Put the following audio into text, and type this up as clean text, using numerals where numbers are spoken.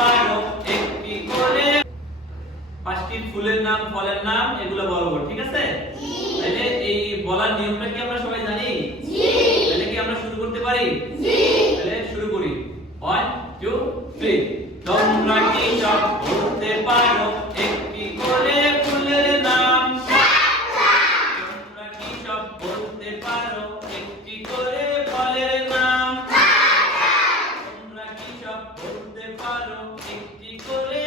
পারো একটি করে। পাঁচটি ফুলের নাম ফলের নাম এগুলো বলবো, ঠিক আছে? তাহলে এই বলার নিয়মটা কি আমরা সবাই জানি? তাহলে কি আমরা শুরু করতে পারি? তাহলে শুরু করি। 1 2 3। তোমরা কি সব বলতে পারো একটি করে ফুলের নাম? তোমরা কি সব বলতে পারো একটি করে ফলের নাম? তোমরা কি সব বলতে পারো একটি করে